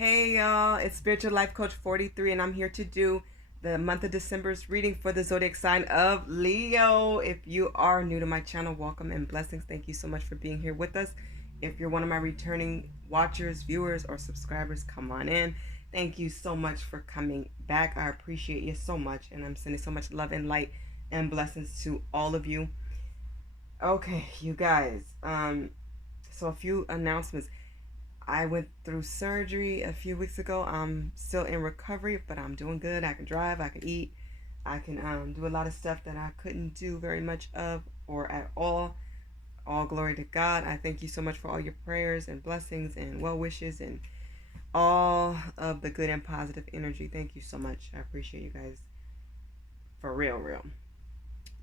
Hey y'all, it's Spiritual Life Coach 43, and I'm here to do the month of December's reading for the zodiac sign of Leo. If you are new to my channel, welcome and blessings. Thank you so much for being here with us. If you're one of my returning watchers, viewers, or subscribers, come on in. Thank you so much for coming back. I appreciate you so much, and I'm sending so much love and light and blessings to all of you. Okay, you guys. So a few announcements. I went through surgery a few weeks ago. I'm still in recovery, but I'm doing good. I can drive, I can eat, I can do a lot of stuff that I couldn't do very much of or at all. All glory to God. I thank you so much for all your prayers and blessings and well wishes and all of the good and positive energy. Thank you so much. I appreciate you guys for real.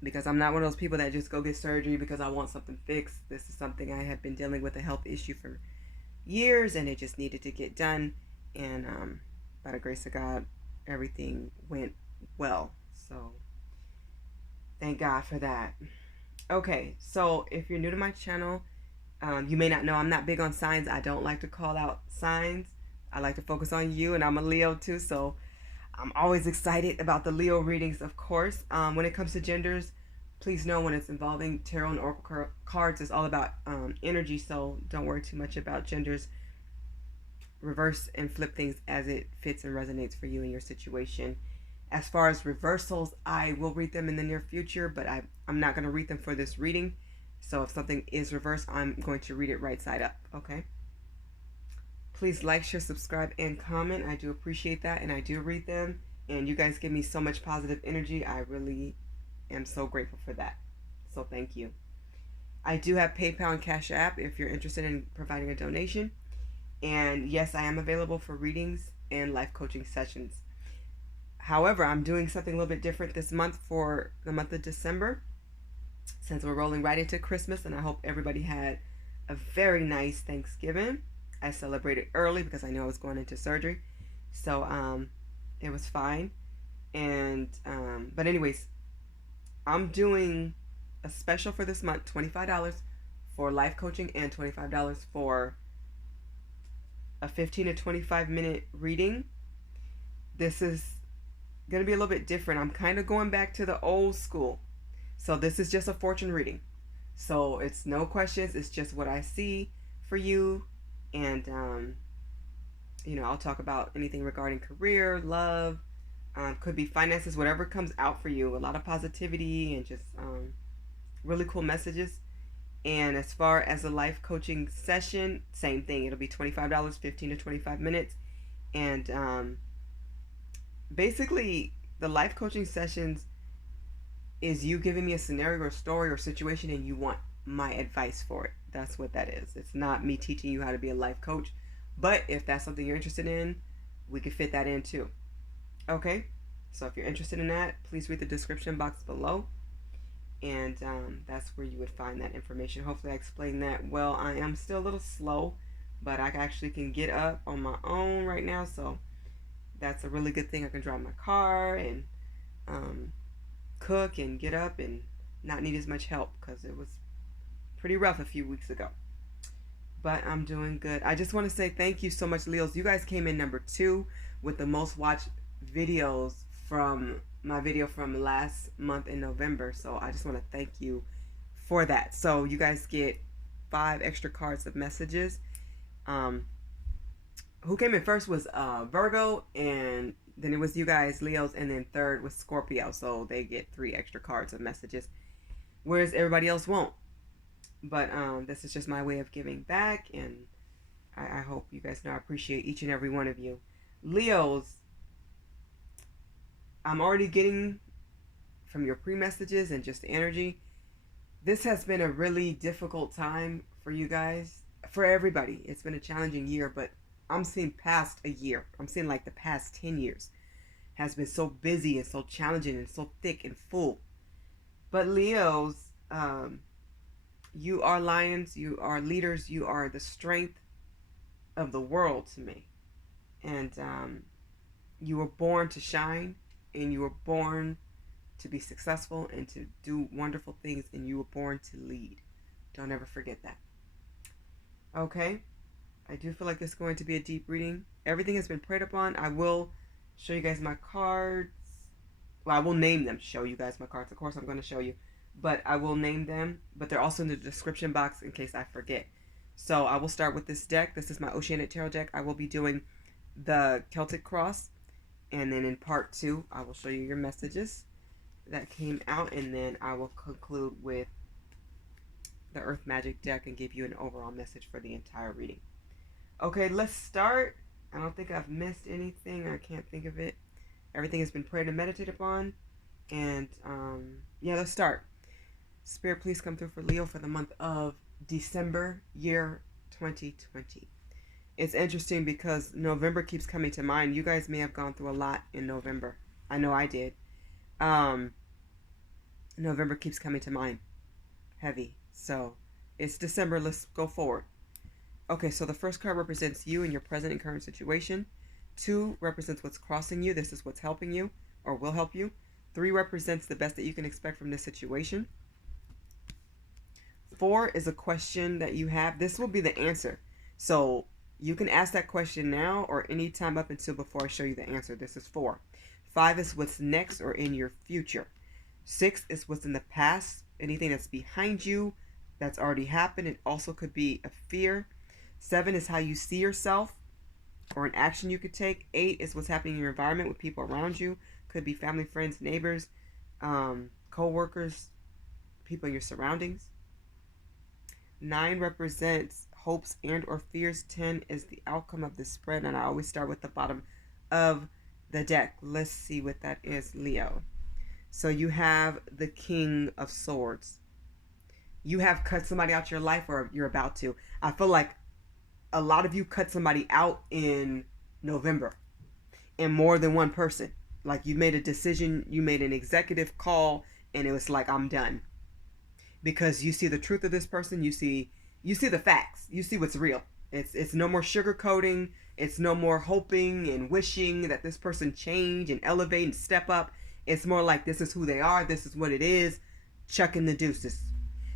Because I'm not one of those people that just go get surgery because I want something fixed. This is something I have been dealing with, a health issue for years, and it just needed to get done. And by the grace of God, everything went well. So thank God for that. Okay, so if you're new to my channel, you may not know I'm not big on signs. I don't like to call out signs. I like to focus on you, and I'm a Leo too, so I'm always excited about the Leo readings, of course. When it comes to genders, please know when it's involving tarot and oracle cards, it's all about energy, so don't worry too much about genders. Reverse and flip things as it fits and resonates for you and your situation. As far as reversals, I will read them in the near future, but I'm not going to read them for this reading. So if something is reversed, I'm going to read it right side up, okay? Please like, share, subscribe, and comment. I do appreciate that, and I do read them. And you guys give me so much positive energy. I really am so grateful for that. So thank you. I do have PayPal and Cash App if you're interested in providing a donation. And yes, I am available for readings and life coaching sessions. However, I'm doing something a little bit different this month for the month of December, since we're rolling right into Christmas, and I hope everybody had a very nice Thanksgiving. I celebrated early because I knew I was going into surgery, so it was fine. And but anyways, I'm doing a special for this month, $25 for life coaching and $25 for a 15 to 25 minute reading. This is going to be a little bit different. I'm kind of going back to the old school. So this is just a fortune reading. So it's no questions. It's just what I see for you. And, I'll talk about anything regarding career, love, could be finances, whatever comes out for you. A lot of positivity and just really cool messages. And as far as a life coaching session, same thing. It'll be $25, 15 to 25 minutes. And basically, the life coaching sessions is you giving me a scenario or story or situation, and you want my advice for it. That's what that is. It's not me teaching you how to be a life coach. But if that's something you're interested in, we could fit that in too. Okay? So if you're interested in that, please read the description box below. And that's where you would find that information. Hopefully I explained that well. I am still a little slow, but I actually can get up on my own right now, so that's a really good thing. I can drive my car and cook and get up and not need as much help, because it was pretty rough a few weeks ago. But I'm doing good. I just want to say thank you so much, Leos. You guys came in number 2 with the most watched videos from my video from last month in November. So I just want to thank you for that. So you guys get 5 extra cards of messages. Who came in first was Virgo, and then it was you guys, Leos, and then third was Scorpio. So they get 3 extra cards of messages, whereas everybody else won't. But this is just my way of giving back, and I hope you guys know I appreciate each and every one of you. Leos, I'm already getting from your pre-messages and just the energy. This has been a really difficult time for you guys, for everybody. It's been a challenging year, but I'm seeing past a year. I'm seeing like the past 10 years has been so busy and so challenging and so thick and full. But Leos, you are lions, you are leaders, you are the strength of the world to me. And you were born to shine, and you were born to be successful and to do wonderful things, and you were born to lead. Don't ever forget that. Okay? I do feel like this is going to be a deep reading. Everything has been prayed upon. I will show you guys my cards. Well, I will name them. Show you guys my cards. Of course, I'm going to show you. But I will name them. But they're also in the description box in case I forget. So I will start with this deck. This is my Oceanic Tarot deck. I will be doing the Celtic Cross. And then in part 2, I will show you your messages that came out. And then I will conclude with the Earth Magic deck and give you an overall message for the entire reading. Okay, let's start. I don't think I've missed anything. I can't think of it. Everything has been prayed and meditated upon. And yeah, let's start. Spirit, please come through for Leo for the month of December, year 2020. It's interesting because November keeps coming to mind. You guys may have gone through a lot in November. I know I did. November keeps coming to mind. Heavy. So it's December. Let's go forward. Okay, so the first card represents you and your present and current situation. 2 represents what's crossing you. This is what's helping you or will help you. 3 represents the best that you can expect from this situation. 4 is a question that you have. This will be the answer. So you can ask that question now or anytime up until before I show you the answer. This is 4. 5 is what's next or in your future. 6 is what's in the past. Anything that's behind you that's already happened. It also could be a fear. 7 is how you see yourself or an action you could take. 8 is what's happening in your environment with people around you. Could be family, friends, neighbors, co-workers, people in your surroundings. 9 represents hopes and or fears. 10 is the outcome of the spread. And I always start with the bottom of the deck. Let's see what that is, Leo. So you have the King of Swords. You have cut somebody out your life or you're about to. I feel like a lot of you cut somebody out in November and more than one person. Like you made a decision, you made an executive call and it was like, I'm done. Because you see the truth of this person, you see the facts, you see what's real. It's no more sugarcoating, it's no more hoping and wishing that this person change and elevate and step up. It's more like this is who they are, this is what it is, chucking the deuces.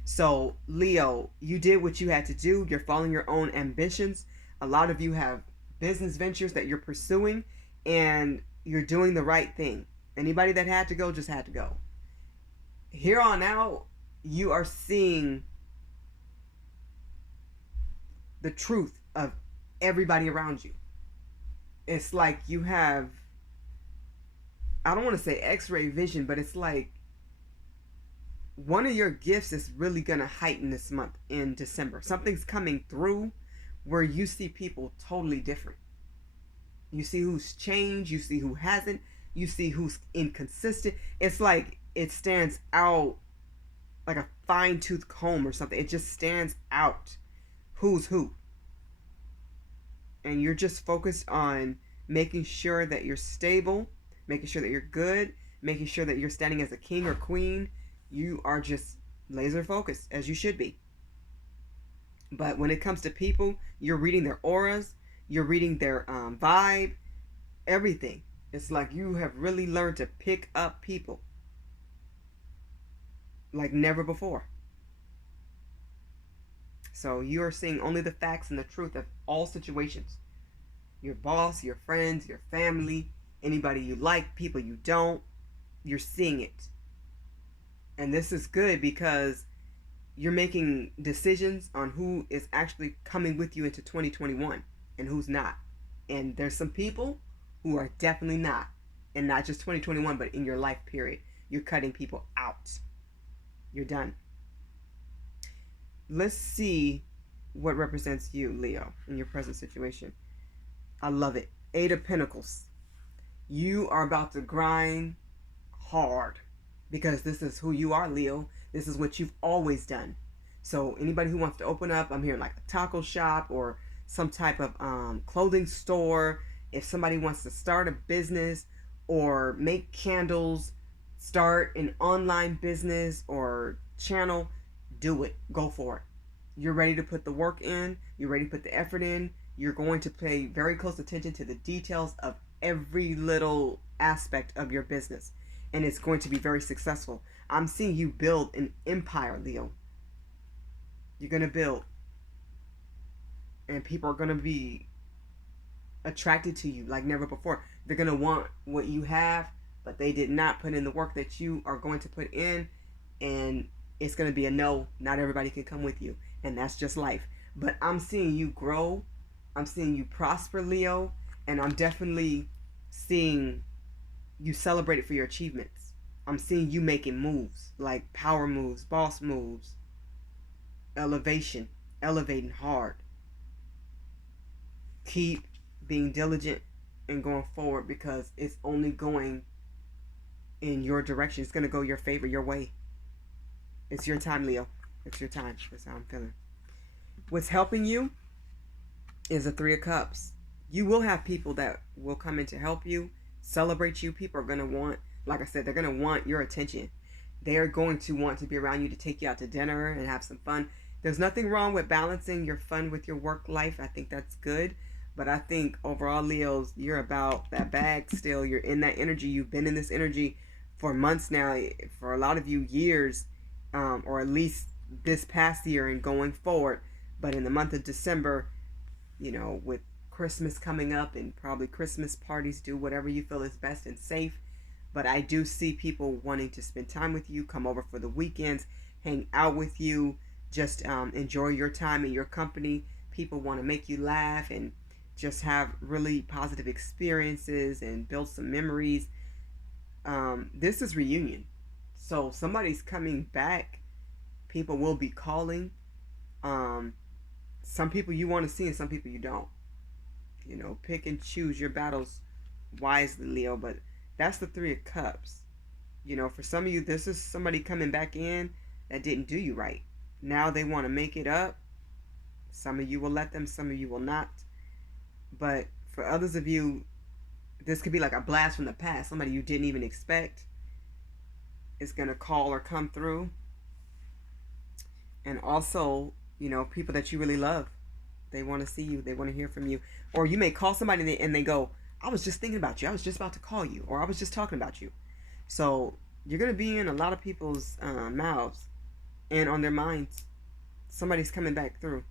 So, Leo, you did what you had to do. You're following your own ambitions. A lot of you have business ventures that you're pursuing, and you're doing the right thing. Anybody that had to go just had to go. Here on out, you are seeing the truth of everybody around you. It's like you have, I don't want to say x-ray vision, but it's like one of your gifts is really going to heighten this month in December. Something's coming through where you see people totally different. You see who's changed. You see who hasn't. You see who's inconsistent. It's like it stands out like a fine-tooth comb or something. It just stands out who's who. And you're just focused on making sure that you're stable, making sure that you're good, making sure that you're standing as a king or queen. You are just laser focused, as you should be. But when it comes to people, you're reading their auras, you're reading their vibe, everything. It's like you have really learned to pick up people like never before. So you are seeing only the facts and the truth of all situations. Your boss, your friends, your family, anybody you like, people you don't, you're seeing it. And this is good because you're making decisions on who is actually coming with you into 2021 and who's not. And there's some people who are definitely not. And not just 2021, but in your life period. You're cutting people out. You're done. Let's see what represents you, Leo, in your present situation. I love it. 8 of Pentacles. You are about to grind hard because this is who you are, Leo. This is what you've always done. So anybody who wants to open up, I'm hearing like a taco shop or some type of clothing store. If somebody wants to start a business or make candles, start an online business or channel, do it. Go for it. You're ready to put the work in. You're ready to put the effort in. You're going to pay very close attention to the details of every little aspect of your business. And it's going to be very successful. I'm seeing you build an empire, Leo. You're going to build. and people are going to be attracted to you like never before. They're going to want what you have, but they did not put in the work that you are going to put in, and it's going to be a no. Not everybody can come with you, and that's just life. But I'm seeing you grow. I'm seeing you prosper, Leo, and I'm definitely seeing you celebrated for your achievements. I'm seeing you making moves, like power moves, boss moves, elevation, elevating hard. Keep being diligent and going forward, because it's only going in your direction. It's going to go your favor, your way. It's your time, Leo. It's your time. That's how I'm feeling. What's helping you is the Three of Cups. You will have people that will come in to help you, celebrate you. People are going to want, like I said, they're going to want your attention. They are going to want to be around you, to take you out to dinner and have some fun. There's nothing wrong with balancing your fun with your work life. I think that's good. But I think overall, Leos, you're about that bag still. You're in that energy. You've been in this energy for months now, for a lot of you years, or at least this past year and going forward. But in the month of December, with Christmas coming up and probably Christmas parties, do whatever you feel is best and safe. But I do see people wanting to spend time with you, come over for the weekends, hang out with you, just enjoy your time and your company. People want to make you laugh and just have really positive experiences and build some memories. This is reunion. So somebody's coming back. People will be calling. Some people you want to see and some people you don't. Pick and choose your battles wisely, Leo. But that's the Three of Cups. For some of you, this is somebody coming back in that didn't do you right. Now they want to make it up. Some of you will let them, some of you will not. But for others of you, this could be like a blast from the past. Somebody you didn't even expect is going to call or come through. And also, people that you really love. They want to see you. They want to hear from you. Or you may call somebody and they go, I was just thinking about you. I was just about to call you. Or I was just talking about you. So you're going to be in a lot of people's mouths and on their minds. Somebody's coming back through.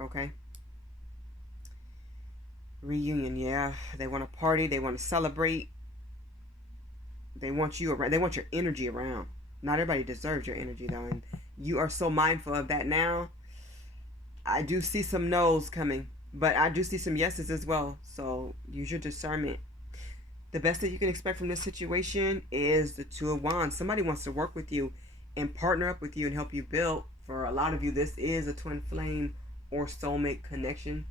Okay? Reunion, yeah. They want to party. They want to celebrate. They want you around. They want your energy around. Not everybody deserves your energy, though. And you are so mindful of that now. I do see some no's coming, but I do see some yeses as well. So use your discernment. The best that you can expect from this situation is the Two of Wands. Somebody wants to work with you and partner up with you and help you build. For a lot of you, this is a twin flame or soulmate connection.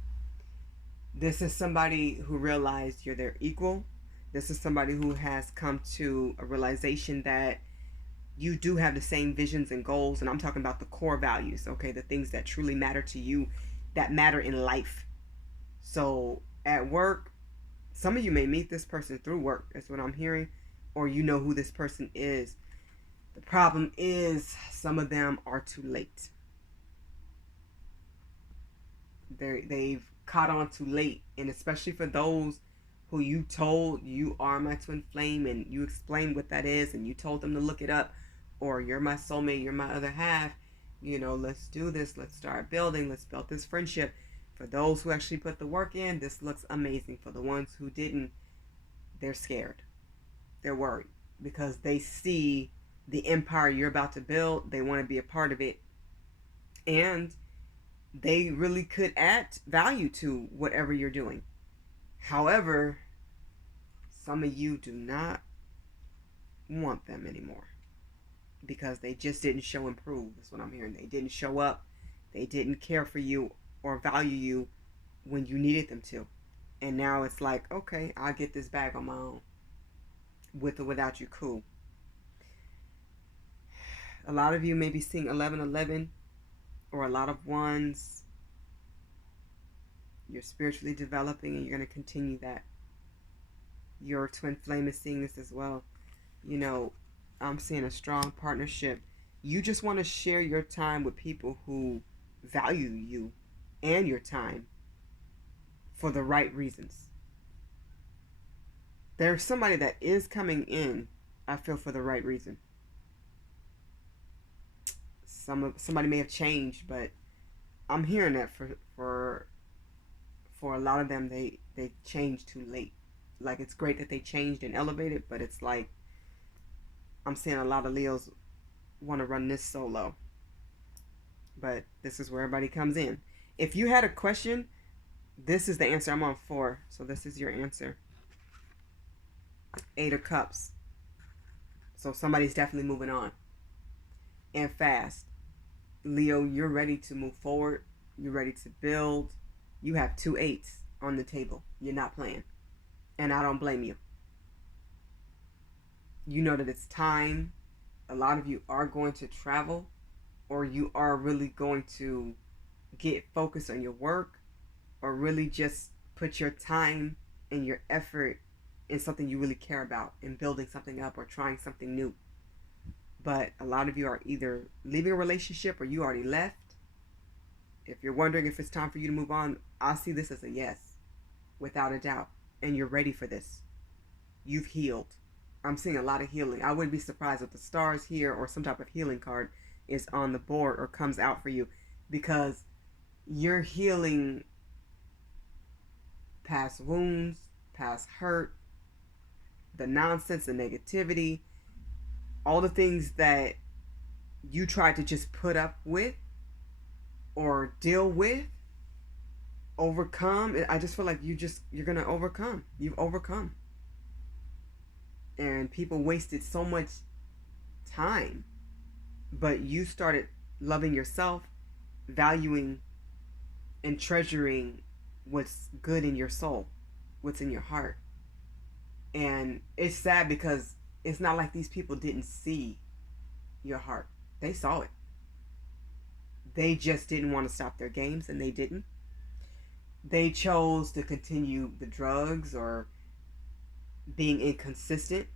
This is somebody who realized you're their equal. This is somebody who has come to a realization that you do have the same visions and goals. And I'm talking about the core values, okay? The things that truly matter to you, that matter in life. So at work, some of you may meet this person through work. That's what I'm hearing. Or you know who this person is. The problem is some of them are too late. They've caught on too late. And especially for those who you told you are my twin flame and you explained what that is and you told them to look it up, or you're my soulmate, you're my other half, let's do this, let's start building, let's build this friendship. For those who actually put the work in, this looks amazing. For the ones who didn't, they're scared. They're worried because they see the empire you're about to build. They want to be a part of it. And they really could add value to whatever you're doing. However, some of you do not want them anymore because they just didn't show and prove. That's what I'm hearing. They didn't show up. They didn't care for you or value you when you needed them to. And now it's like, okay, I'll get this bag on my own. With or without you, cool. A lot of you may be seeing 1111 or a lot of ones. You're spiritually developing and you're going to continue that. Your twin flame is seeing this as well. I'm seeing a strong partnership. You just want to share your time with people who value you and your time for the right reasons. There's somebody that is coming in, I feel, for the right reason. Somebody may have changed, but I'm hearing that for for a lot of them, they changed too late. Like, it's great that they changed and elevated, but it's like I'm seeing a lot of Leos want to run this solo. But this is where everybody comes in. If you had a question, this is the answer. I'm on 4, so this is your answer. 8 of Cups. So somebody's definitely moving on. And fast. Leo, you're ready to move forward. You're ready to build. You have 2 8s on the table. You're not playing. And I don't blame you. You know that it's time. A lot of you are going to travel, or you are really going to get focused on your work, or really just put your time and your effort in something you really care about, in building something up or trying something new. But a lot of you are either leaving a relationship or you already left. If you're wondering if it's time for you to move on, I see this as a yes, without a doubt. And you're ready for this. You've healed. I'm seeing a lot of healing. I wouldn't be surprised if the stars here or some type of healing card is on the board or comes out for you, because you're healing past wounds, past hurt, the nonsense, the negativity, all the things that you tried to just put up with or deal with, overcome. I just feel like you're gonna overcome. You've overcome. And people wasted so much time, but you started loving yourself, valuing and treasuring what's good in your soul, what's in your heart. And it's sad because it's not like these people didn't see your heart. They saw it. They just didn't want to stop their games, and they didn't. They chose to continue the drugs or being inconsistent,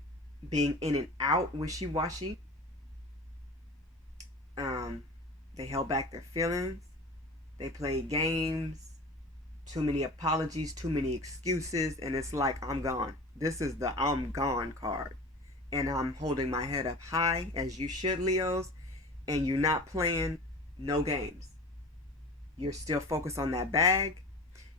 being in and out, wishy-washy. They held back their feelings. They played games. Too many apologies, too many excuses, and it's like, I'm gone. This is the I'm gone card. And I'm holding my head up high, as you should, Leos, and you're not playing no games. You're still focused on that bag.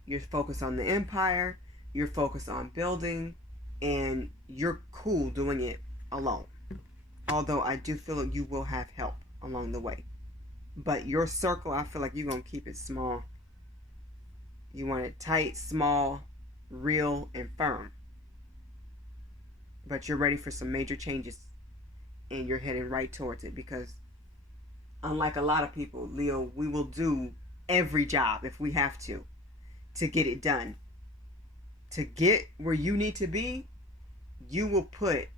You're focused on the empire. You're focused on building, and you're cool doing it alone. Although I do feel like you will have help along the way. But your circle, I feel like you're going to keep it small. You want it tight, small, real, and firm. But you're ready for some major changes, and you're heading right towards it, because unlike a lot of people, Leo, we will do every job if we have to get it done. To get where you need to be, you will put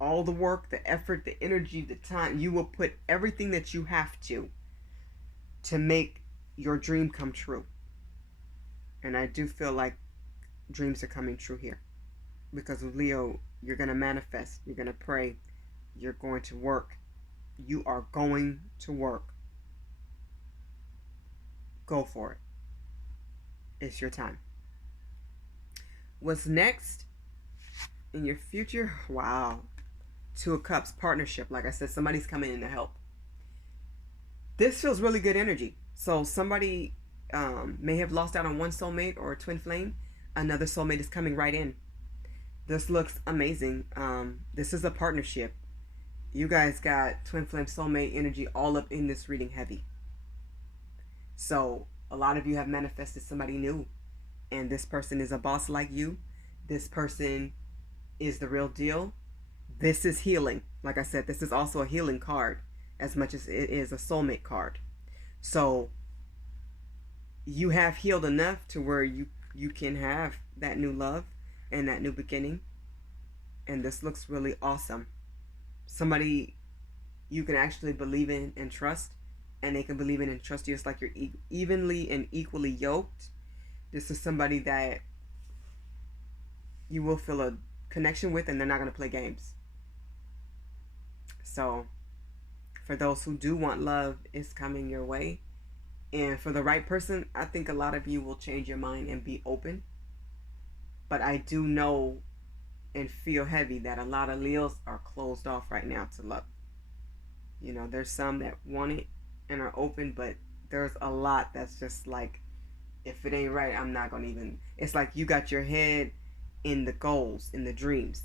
all the work, the effort, the energy, the time. You will put everything that you have to make your dream come true. And I do feel like dreams are coming true here. Because with Leo, you're going to manifest. You're going to pray. You're going to work. You are going to work. Go for it. It's your time. What's next in your future? Wow. 2 of Cups, partnership. Like I said, somebody's coming in to help. This feels really good energy. So somebody may have lost out on one soulmate or a twin flame. Another soulmate is coming right in. This looks amazing. This is a partnership. You guys got twin flame soulmate energy all up in this reading heavy. So a lot of you have manifested somebody new. And this person is a boss like you. This person is the real deal. This is healing. Like I said, this is also a healing card as much as it is a soulmate card. So you have healed enough to where you can have that new love and that new beginning. And this looks really awesome. Somebody you can actually believe in and trust, and they can believe in and trust you. It's like you're evenly and equally yoked. This is somebody that you will feel a connection with, and they're not going to play games. So for those who do want love, it's coming your way. And for the right person, I think a lot of you will change your mind and be open. But I do know and feel heavy that a lot of Leos are closed off right now to love. You know, there's some that want it and are open, but there's a lot that's just like If it ain't right, I'm not gonna even. It's like you got your head in the goals, in the dreams.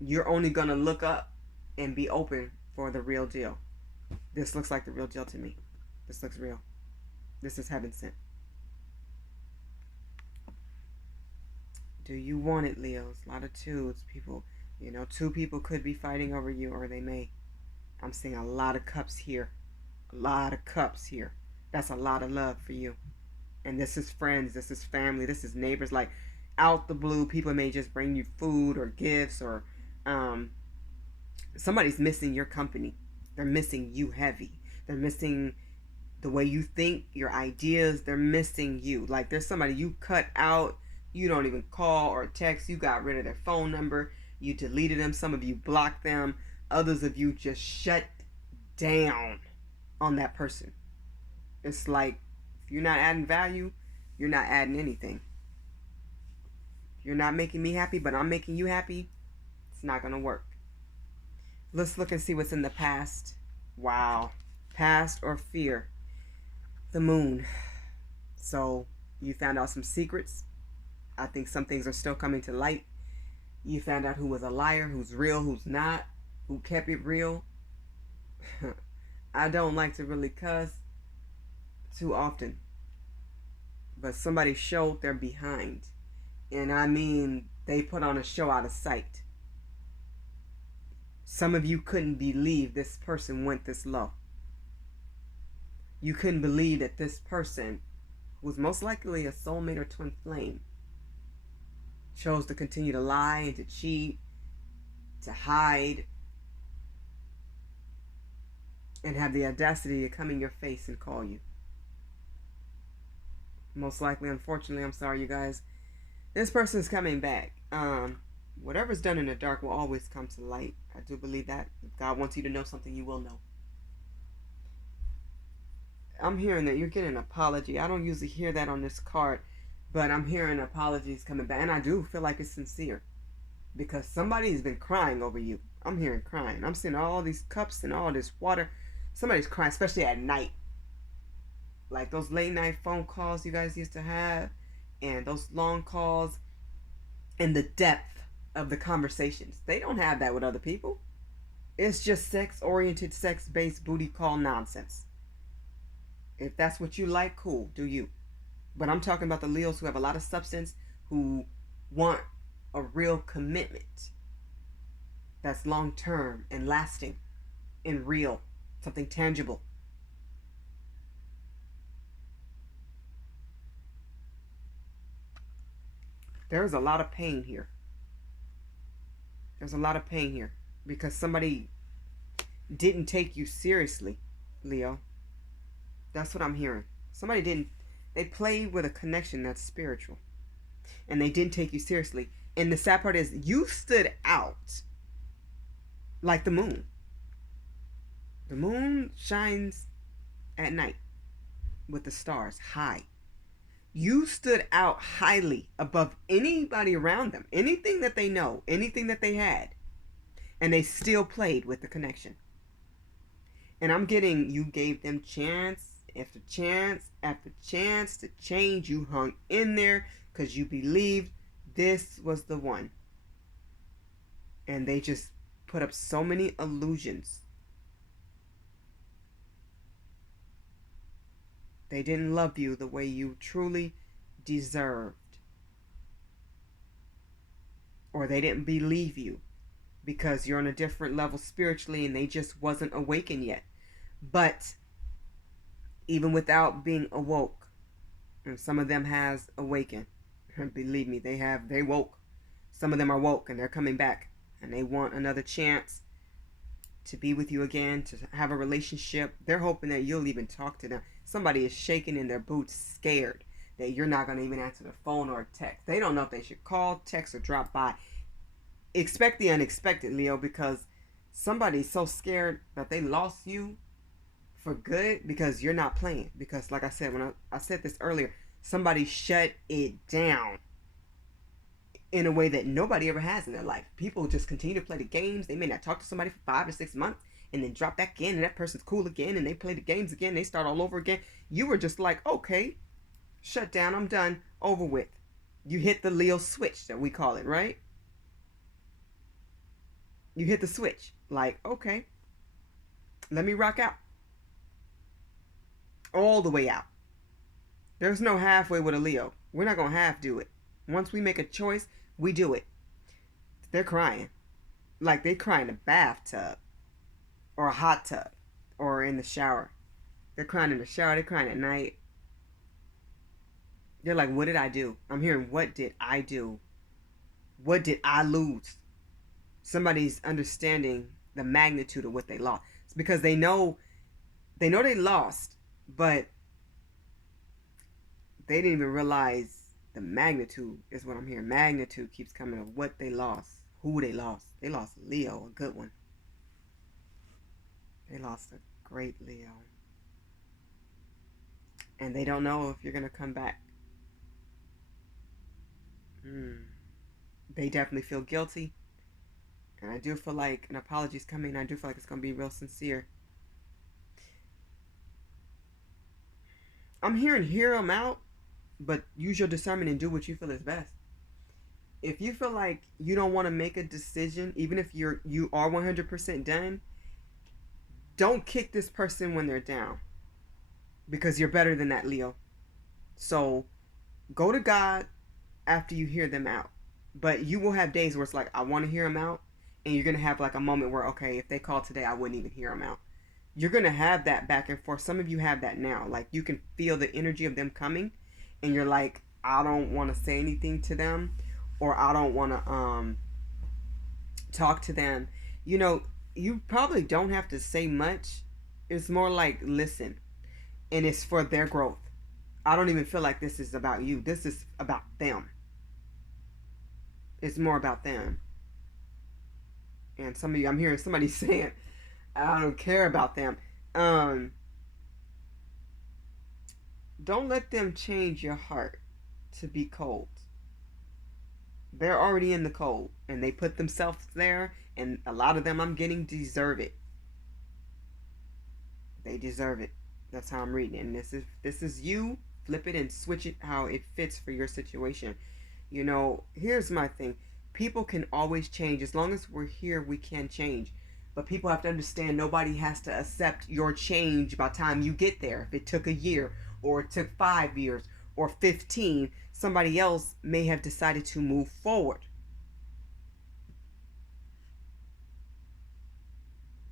You're only gonna look up and be open for the real deal. This looks like the real deal to me. This looks real. This is heaven sent. Do you want it, Leos? A lot of twos. People, two people could be fighting over you, or they may. I'm seeing a lot of cups here. A lot of cups here. That's a lot of love for you. And this is friends, this is family, this is neighbors. Like, out the blue, people may just bring you food or gifts, or somebody's missing your company. They're missing you heavy. They're missing the way you think, your ideas. They're missing you. Like, there's somebody you cut out. You don't even call or text. You got rid of their phone number. You deleted them. Some of you blocked them. Others of you just shut down on that person. It's like, if you're not adding value, you're not adding anything. You're not making me happy, but I'm making you happy. It's not going to work. Let's look and see what's in the past. Wow. Past or fear. The moon. So you found out some secrets. I think some things are still coming to light. You found out who was a liar, who's real, who's not, who kept it real. I don't like to really cuss too often, but somebody showed they're behind. And I mean, they put on a show out of sight. Some of you couldn't believe this person went this low. You couldn't believe that this person, who was most likely a soulmate or twin flame, chose to continue to lie and to cheat, to hide, and have the audacity to come in your face and call you. Most likely, unfortunately, I'm sorry, you guys, this person's coming back. Whatever's done in the dark will always come to light. I do believe that. If God wants you to know something, you will know. I'm hearing that you're getting an apology. I don't usually hear that on this card, but I'm hearing apologies coming back, and I do feel like it's sincere, because somebody's been crying over you. I'm hearing crying. I'm seeing all these cups and all this water. Somebody's crying, especially at night. Like those late night phone calls you guys used to have, and those long calls, and the depth of the conversations. They don't have that with other people. It's just sex-oriented, sex-based booty call nonsense. If that's what you like, cool, do you. But I'm talking about the Leos who have a lot of substance, who want a real commitment that's long-term and lasting and real, something tangible. There's a lot of pain here. There's a lot of pain here because somebody didn't take you seriously, Leo. That's what I'm hearing. Somebody didn't. They played with a connection that's spiritual, and they didn't take you seriously. And the sad part is, you stood out like the moon. The moon shines at night with the stars high. You stood out highly above anybody around them, anything that they know, anything that they had, and they still played with the connection. And I'm getting, you gave them chance after chance after chance to change. You hung in there because you believed this was the one. And they just put up so many illusions. They didn't love you the way you truly deserved. Or they didn't believe you because you're on a different level spiritually and they just wasn't awakened yet. But even without being awoke, and some of them has awakened. Believe me, they woke. Some of them are woke and they're coming back and they want another chance to be with you again, to have a relationship. They're hoping that you'll even talk to them. Somebody is shaking in their boots, scared that you're not going to even answer the phone or text. They don't know if they should call, text, or drop by. Expect the unexpected, Leo, because somebody's so scared that they lost you for good because you're not playing. Because like I said, when I said this earlier, somebody shut it down in a way that nobody ever has in their life. People just continue to play the games. They may not talk to somebody for 5 or 6 months and then drop back in and that person's cool again and they play the games again. They start all over again. You were just like, okay, Shut down. I'm done. Over with. You hit the Leo switch that we call it, right? You hit the switch. Like, okay, let me rock out. All the way out. There's no halfway with a Leo. We're not going to half do it. Once we make a choice, we do it. They're crying. Like they cry in a bathtub or a hot tub or in the shower. They're crying in the shower. They're crying at night. They're like, what did I do? I'm hearing, what did I do? What did I lose? Somebody's understanding the magnitude of what they lost. It's because they know they lost, but they didn't even realize the magnitude is what I'm hearing. Magnitude keeps coming of what they lost, who they lost. They lost Leo, a good one. They lost a great Leo. And they don't know if you're going to come back. They definitely feel guilty. And I do feel like an apology is coming. I do feel like it's going to be real sincere. I'm hearing hear them out, but use your discernment and do what you feel is best. If you feel like you don't want to make a decision, even if you are 100% done, don't kick this person when they're down, because you're better than that, Leo. So go to God after you hear them out. But you will have days where it's like, I want to hear them out. And you're going to have like a moment where, okay, if they call today, I wouldn't even hear them out. You're going to have that back and forth. Some of you have that now. Like you can feel the energy of them coming. And you're like, I don't want to say anything to them. Or I don't want to talk to them. You know, you probably don't have to say much. It's more like listen. And it's for their growth. I don't even feel like this is about you. This is about them. It's more about them. And some of you, I'm hearing somebody saying, I don't care about them. Don't let them change your heart to be cold. They're already in the cold. And they put themselves there. And a lot of them I'm getting deserve it. They deserve it. That's how I'm reading it. And this is you. Flip it and switch it how it fits for your situation. You know, here's my thing. People can always change. As long as we're here, we can change. But people have to understand nobody has to accept your change by the time you get there. If it took a year or it took 5 years or 15, somebody else may have decided to move forward.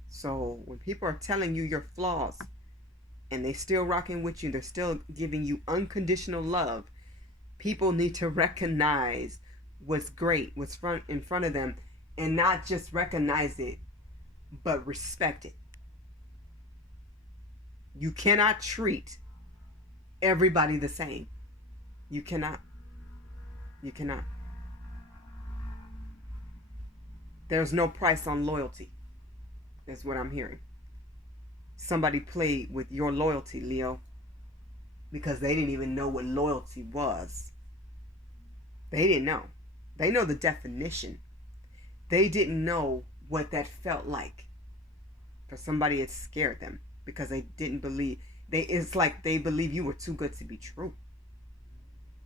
So when people are telling you your flaws and they still rocking with you, they're still giving you unconditional love, people need to recognize what's great, what's in front of them, and not just recognize it, but respect it. You cannot treat everybody the same. You cannot. You cannot. There's no price on loyalty, is what I'm hearing. Somebody played with your loyalty, Leo, because they didn't even know what loyalty was. They didn't know. They know the definition. They didn't know what that felt like. For somebody, it scared them because they didn't believe. It's like they believe you were too good to be true.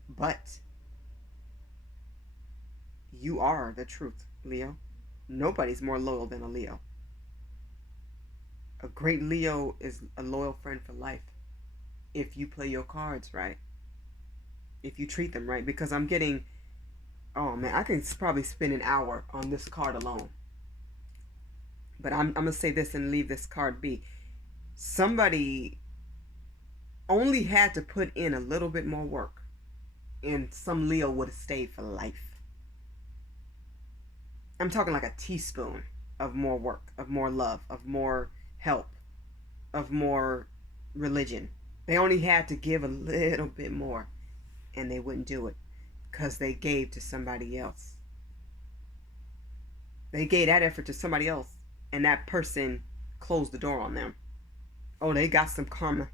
But you are the truth, Leo. Nobody's more loyal than a Leo. A great Leo is a loyal friend for life. If you play your cards right. If you treat them right. Because I'm getting... Oh man, I can probably spend an hour on this card alone. But I'm going to say this and leave this card be. Somebody only had to put in a little bit more work. And some Leo would have stayed for life. I'm talking like a teaspoon of more work, of more love, of more help, of more religion. They only had to give a little bit more. And they wouldn't do it. Because they gave to somebody else. They gave that effort to somebody else. And that person closed the door on them. Oh, they got some karma.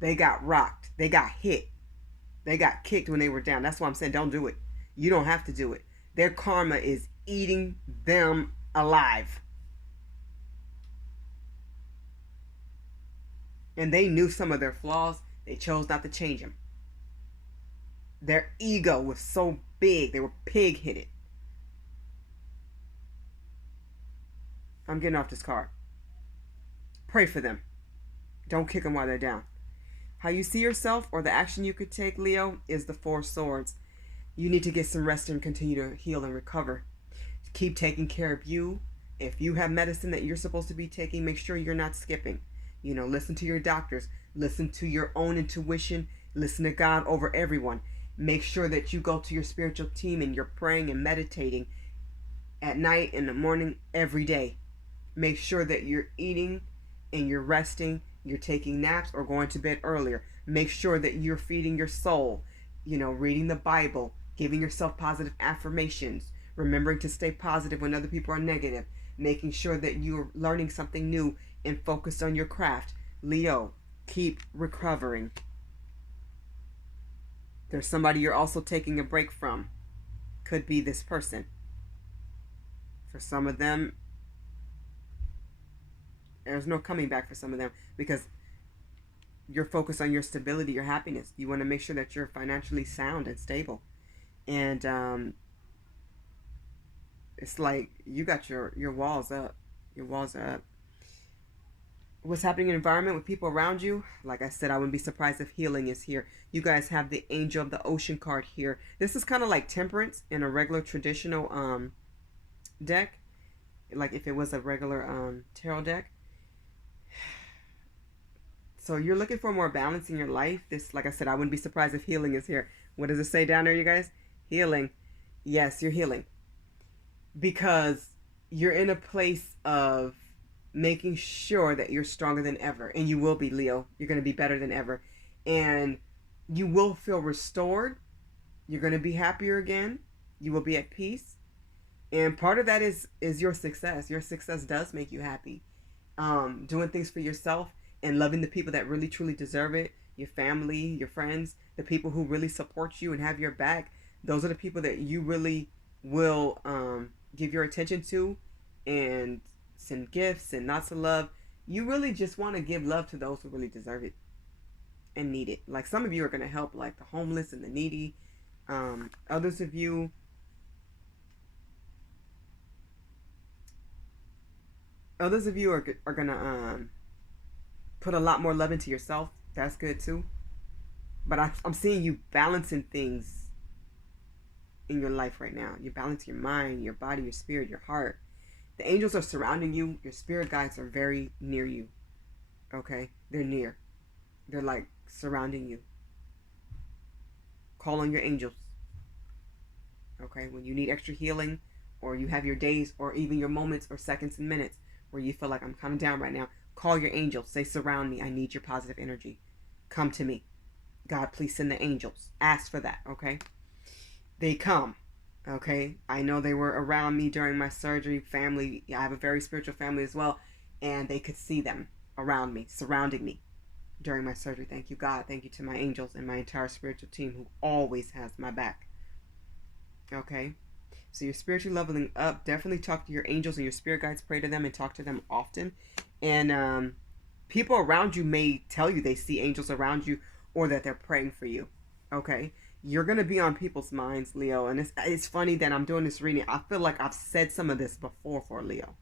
They got rocked. They got hit. They got kicked when they were down. That's why I'm saying don't do it. You don't have to do it. Their karma is eating them alive. And they knew some of their flaws. They chose not to change them. Their ego was so big. They were pig-headed. I'm getting off this card. Pray for them. Don't kick them while they're down. How you see yourself or the action you could take, Leo, is the Four Swords. You need to get some rest and continue to heal and recover. Keep taking care of you. If you have medicine that you're supposed to be taking, make sure you're not skipping. Listen to your doctors. Listen to your own intuition. Listen to God over everyone. Make sure that you go to your spiritual team and you're praying and meditating at night, in the morning, every day. Make sure that you're eating and you're resting, you're taking naps or going to bed earlier. Make sure that you're feeding your soul, reading the Bible, giving yourself positive affirmations, remembering to stay positive when other people are negative, making sure that you're learning something new and focused on your craft. Leo, keep recovering. There's somebody you're also taking a break from. Could be this person. For some of them, there's no coming back for some of them because you're focused on your stability, your happiness. You want to make sure that you're financially sound and stable. And it's like you got your walls up. Your walls are up. What's happening in the environment with people around you? Like I said, I wouldn't be surprised if healing is here. You guys have the Angel of the Ocean card here. This is kind of like Temperance in a regular traditional deck. Like if it was a regular tarot deck. So you're looking for more balance in your life. This, like I said, I wouldn't be surprised if healing is here. What does it say down there, you guys? Healing. Yes, you're healing. Because you're in a place of making sure that you're stronger than ever. And you will be, Leo. You're going to be better than ever. And you will feel restored. You're going to be happier again. You will be at peace. And part of that is your success. Your success does make you happy. Doing things for yourself and loving the people that really truly deserve it, your family, your friends, the people who really support you and have your back. Those are the people that you really will give your attention to and send gifts and lots of love. You really just want to give love to those who really deserve it and need it. Like some of you are going to help like the homeless and the needy. Others of you are going to put a lot more love into yourself. That's good too. But I'm seeing you balancing things in your life right now. You balance your mind, your body, your spirit, your heart. The angels are surrounding you. Your spirit guides are very near you. Okay? They're near. They're like surrounding you. Call on your angels. Okay? When you need extra healing or you have your days or even your moments or seconds and minutes where you feel like I'm kind of down right now, call your angels. Say, surround me. I need your positive energy. Come to me. God, please send the angels. Ask for that, okay? They come, okay? I know they were around me during my surgery. Family, I have a very spiritual family as well. And they could see them around me, surrounding me during my surgery. Thank you, God. Thank you to my angels and my entire spiritual team who always has my back. Okay? So you're spiritually leveling up. Definitely talk to your angels and your spirit guides. Pray to them and talk to them often. And people around you may tell you they see angels around you or that they're praying for you. Okay? You're going to be on people's minds, Leo. And it's funny that I'm doing this reading. I feel like I've said some of this before for Leo.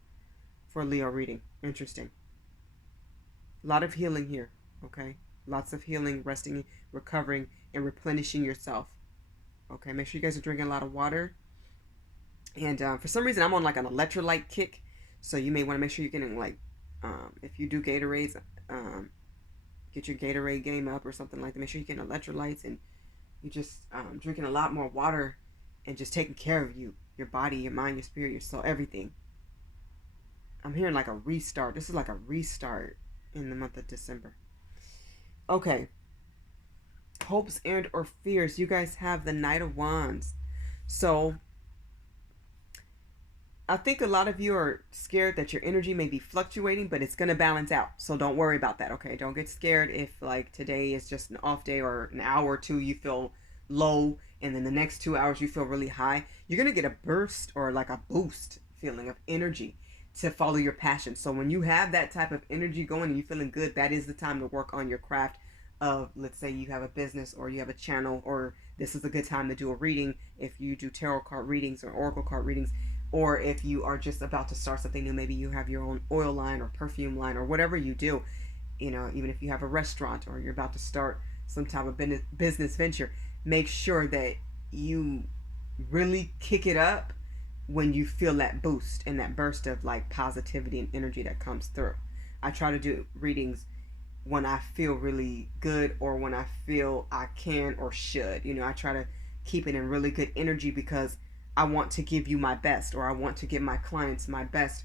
For Leo reading. Interesting. A lot of healing here. Okay? Lots of healing, resting, recovering, and replenishing yourself. Okay? Make sure you guys are drinking a lot of water. And for some reason, I'm on like an electrolyte kick. So you may want to make sure you're getting like, if you do Gatorades, get your Gatorade game up or something like that. Make sure you're getting electrolytes and you just drinking a lot more water and just taking care of you, your body, your mind, your spirit, your soul, everything. I'm hearing like a restart. This is like a restart in the month of December. Okay. Hopes and or fears. You guys have the Knight of Wands. So I think a lot of you are scared that your energy may be fluctuating, but it's going to balance out. So don't worry about that, okay? Don't get scared if like today is just an off day or an hour or two you feel low and then the next 2 hours you feel really high. You're going to get a burst or like a boost feeling of energy to follow your passion. So when you have that type of energy going and you're feeling good, that is the time to work on your craft of, let's say you have a business or you have a channel, or this is a good time to do a reading if you do tarot card readings or oracle card readings, or if you are just about to start something new, maybe you have your own oil line or perfume line or whatever you do, even if you have a restaurant or you're about to start some type of business venture, make sure that you really kick it up when you feel that boost and that burst of like positivity and energy that comes through. I try to do readings when I feel really good or when I feel I can or should. I try to keep it in really good energy because I want to give you my best, or I want to give my clients my best.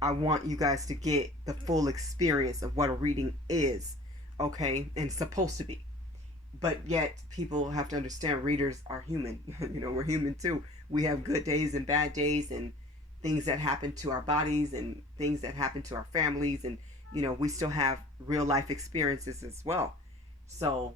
I want you guys to get the full experience of what a reading is, okay, and supposed to be. But yet people have to understand readers are human. We're human too. We have good days and bad days, and things that happen to our bodies and things that happen to our families, and we still have real life experiences as well. So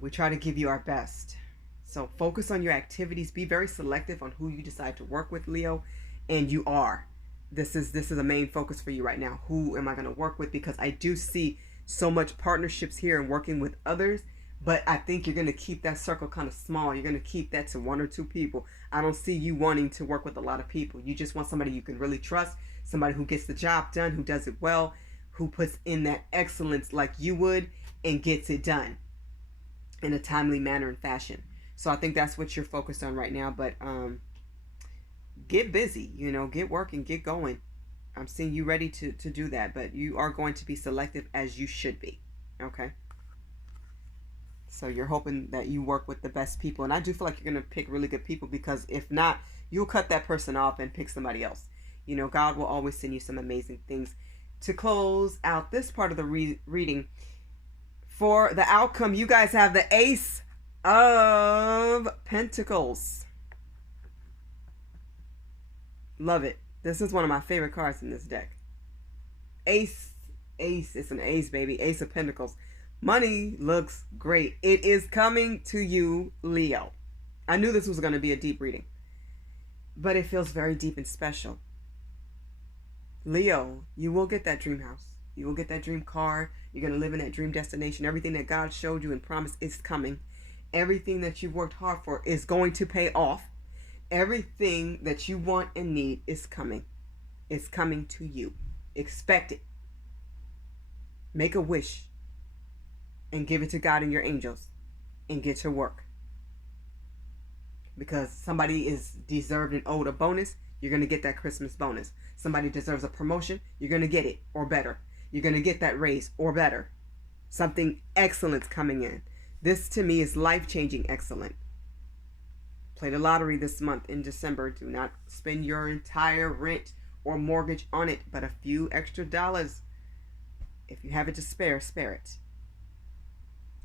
we try to give you our best. So focus on your activities. Be very selective on who you decide to work with, Leo, and you are. This is a main focus for you right now. Who am I going to work with? Because I do see so much partnerships here and working with others, but I think you're going to keep that circle kind of small. You're going to keep that to 1 or 2 people. I don't see you wanting to work with a lot of people. You just want somebody you can really trust, somebody who gets the job done, who does it well, who puts in that excellence like you would and gets it done in a timely manner and fashion. So I think that's what you're focused on right now. But get busy, get working, get going. I'm seeing you ready to do that, but you are going to be selective as you should be. Okay? So you're hoping that you work with the best people. And I do feel like you're going to pick really good people, because if not, you'll cut that person off and pick somebody else. God will always send you some amazing things. To close out this part of the reading, for the outcome, you guys have the Ace of Pentacles. Love it. This is one of my favorite cards in this deck. Ace. It's an ace, baby. Ace of Pentacles. Money looks great. It is coming to you, Leo. I knew this was going to be a deep reading, but it feels very deep and special. Leo, you will get that dream house. You will get that dream car. You're going to live in that dream destination. Everything that God showed you and promised is coming. Everything that you've worked hard for is going to pay off. Everything that you want and need is coming. It's coming to you. Expect it. Make a wish and give it to God and your angels and get to work. Because somebody is deserved and owed a bonus, you're going to get that Christmas bonus. Somebody deserves a promotion, you're going to get it or better. You're going to get that raise or better. Something excellent's coming in. This to me is life-changing excellent. Play the lottery this month in December. Do not spend your entire rent or mortgage on it, but a few extra dollars. If you have it to spare, spare it.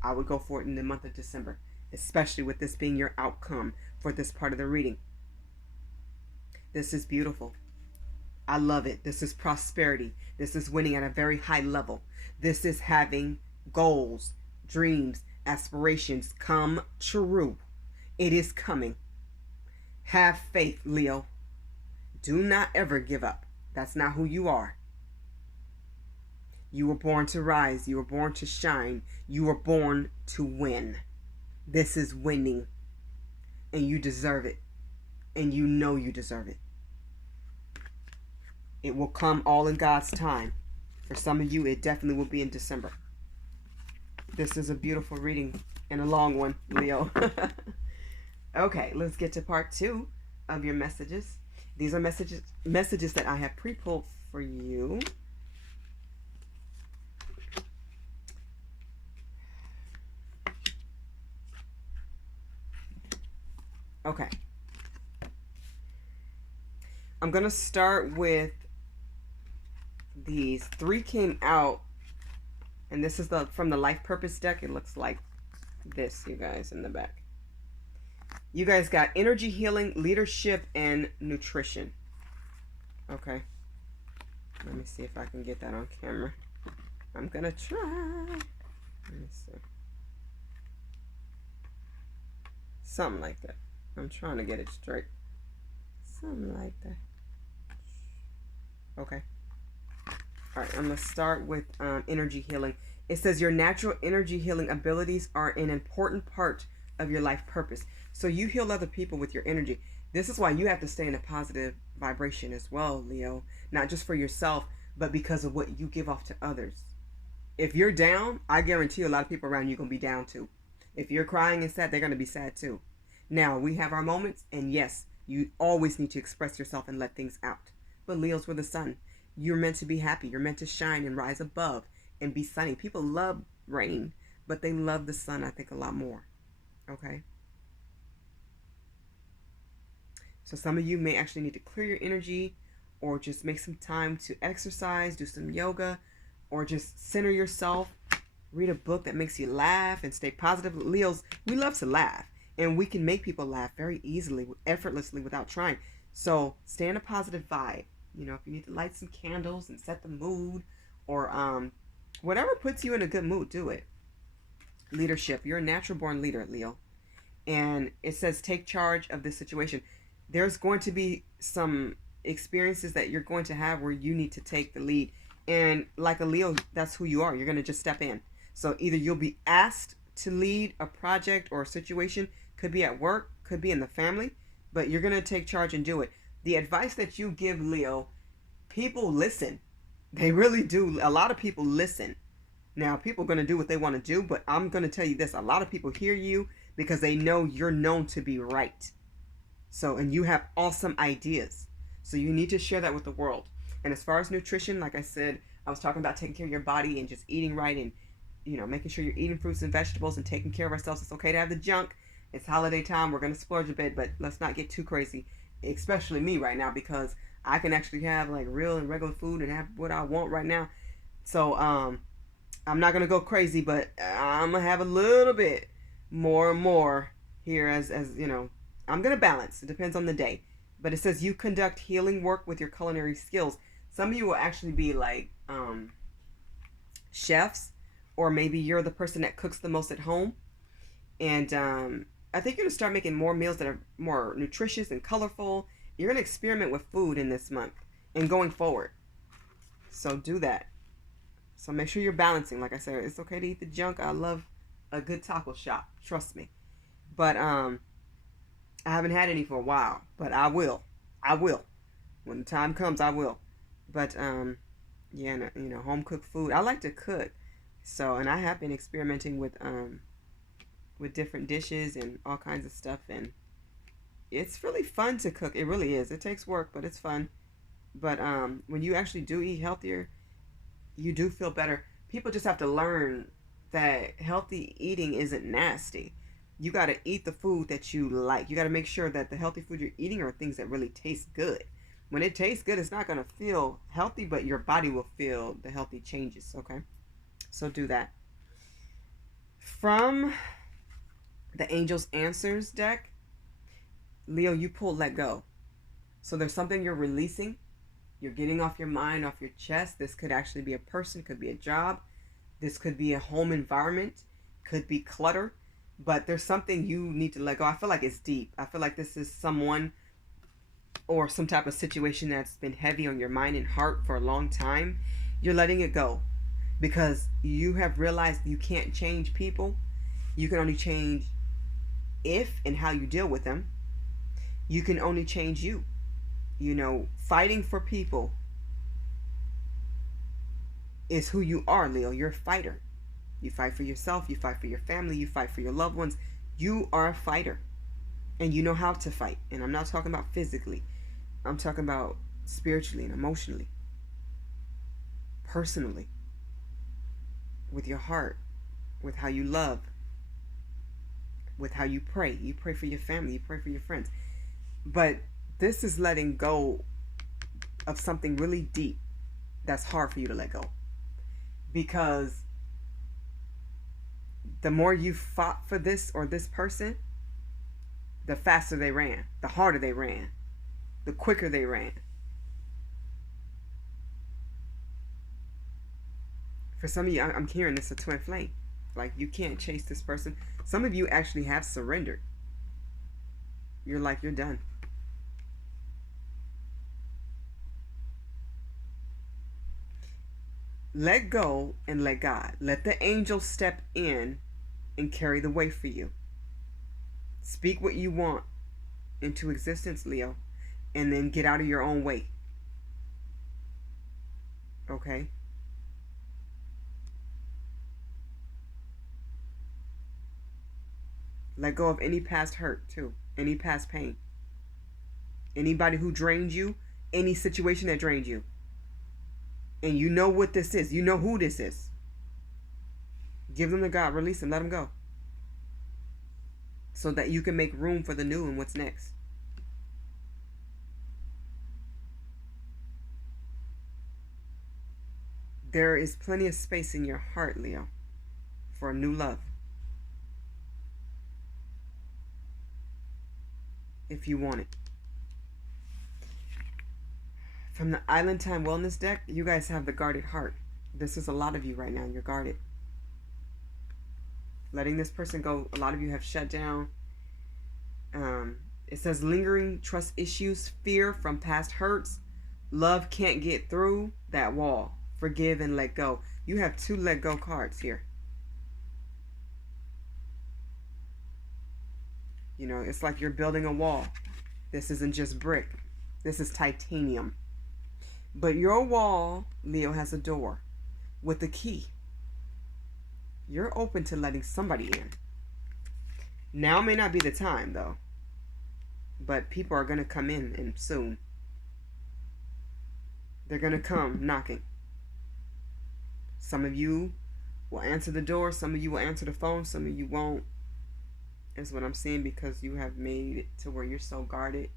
I would go for it in the month of December, especially with this being your outcome for this part of the reading. This is beautiful. I love it. This is prosperity. This is winning at a very high level. This is having goals, dreams, aspirations come true. It is coming. Have faith, Leo. Do not ever give up. That's not who you are. You were born to rise. You were born to shine. You were born to win. This is winning. And you deserve it. And you know you deserve it. It will come all in God's time. For some of you, it definitely will be in December. This is a beautiful reading and a long one, Leo. Okay, let's get to part 2 of your messages. These are messages that I have pre-pulled for you. Okay. I'm going to start with these. 3 came out, and this is from the Life Purpose deck. It looks like this, you guys, in the back. You guys got energy healing, leadership, and nutrition. Okay. Let me see if I can get that on camera. I'm going to try. Let me see. Something like that. I'm trying to get it straight. Something like that. Okay. All right, I'm going to start with energy healing. It says your natural energy healing abilities are an important part of your life purpose. So you heal other people with your energy. This is why you have to stay in a positive vibration as well, Leo. Not just for yourself, but because of what you give off to others. If you're down, I guarantee you a lot of people around you are going to be down too. If you're crying and sad, they're going to be sad too. Now, we have our moments, and yes, you always need to express yourself and let things out. But Leos were the sun. You're meant to be happy. You're meant to shine and rise above and be sunny. People love rain, but they love the sun, I think, a lot more. Okay? So some of you may actually need to clear your energy, or just make some time to exercise, do some yoga, or just center yourself. Read a book that makes you laugh and stay positive. Leos, we love to laugh, and we can make people laugh very easily, effortlessly, without trying. So stay in a positive vibe. You know, if you need to light some candles and set the mood, or whatever puts you in a good mood, do it. Leadership. You're a natural born leader, Leo. And it says take charge of this situation. There's going to be some experiences that you're going to have where you need to take the lead. And like a Leo, that's who you are. You're going to just step in. So either you'll be asked to lead a project or a situation, could be at work, could be in the family, but you're going to take charge and do it. The advice that you give, Leo, people listen. They really do. A lot of people listen. Now, people are going to do what they want to do, but I'm going to tell you this. A lot of people hear you because they know you're known to be right. So, and you have awesome ideas. So you need to share that with the world. And as far as nutrition, like I said, I was talking about taking care of your body and just eating right, and, you know, making sure you're eating fruits and vegetables and taking care of ourselves. It's okay to have the junk. It's holiday time. We're going to splurge a bit, but let's not get too crazy, especially me right now, because I can actually have like real and regular food and have what I want right now. So, I'm not going to go crazy, but I'm going to have a little bit more and more here as you know, I'm going to balance. It depends on the day. But it says you conduct healing work with your culinary skills. Some of you will actually be like chefs, or maybe you're the person that cooks the most at home. And I think you're going to start making more meals that are more nutritious and colorful. You're going to experiment with food in this month and going forward. So do that. So make sure you're balancing. Like I said, it's okay to eat the junk. I love a good taco shop. Trust me. But I haven't had any for a while. But I will. I will. When the time comes, I will. But yeah, you know, home cooked food. I like to cook. So, and I have been experimenting with different dishes and all kinds of stuff, and it's really fun to cook. It really is. It takes work, but it's fun. But when you actually do eat healthier, you do feel better. People just have to learn that healthy eating isn't nasty. You got to eat the food that you like. You got to make sure that the healthy food you're eating are things that really taste good. When it tastes good, it's not going to feel healthy, but your body will feel the healthy changes, okay? So do that. From the Angel's Answers deck, Leo, you pull let go. So there's something you're releasing. You're getting off your mind, off your chest. This could actually be a person, could be a job. This could be a home environment, could be clutter. But there's something you need to let go. I feel like it's deep. I feel like this is someone or some type of situation that's been heavy on your mind and heart for a long time. You're letting it go because you have realized you can't change people. You can only change if and how you deal with them. You can only change you. You know, fighting for people is who you are, Leo. You're a fighter. You fight for yourself. You fight for your family. You fight for your loved ones. You are a fighter. And you know how to fight. And I'm not talking about physically. I'm talking about spiritually and emotionally. Personally. With your heart. With how you love. With how you pray. You pray for your family. You pray for your friends. But this is letting go of something really deep that's hard for you to let go. Because the more you fought for this or this person, the faster they ran, the harder they ran, the quicker they ran. For some of you, I'm hearing this a twin flame. Like, you can't chase this person. Some of you actually have surrendered. You're like, you're done. Let go and let God. Let the angel step in and carry the way for you. Speak what you want into existence, Leo, and then get out of your own way. Okay? Let go of any past hurt, too. Any past pain. Anybody who drained you, any situation that drained you. And you know what this is. You know who this is. Give them to God. Release them. Let them go. So that you can make room for the new and what's next. There is plenty of space in your heart, Leo, for a new love. If you want it. From the Island Time Wellness deck, you guys have the guarded heart. This is a lot of you right now. You're guarded. Letting this person go. A lot of you have shut down. It says lingering trust issues, fear from past hurts. Love can't get through that wall. Forgive and let go. You have 2 let go cards here. You know, it's like you're building a wall. This isn't just brick. This is titanium. But your wall, Leo, has a door with a key. You're open to letting somebody in. Now may not be the time, though. But people are going to come in and soon. They're going to come knocking. Some of you will answer the door. Some of you will answer the phone. Some of you won't. Is what I'm saying, because you have made it to where you're so guarded.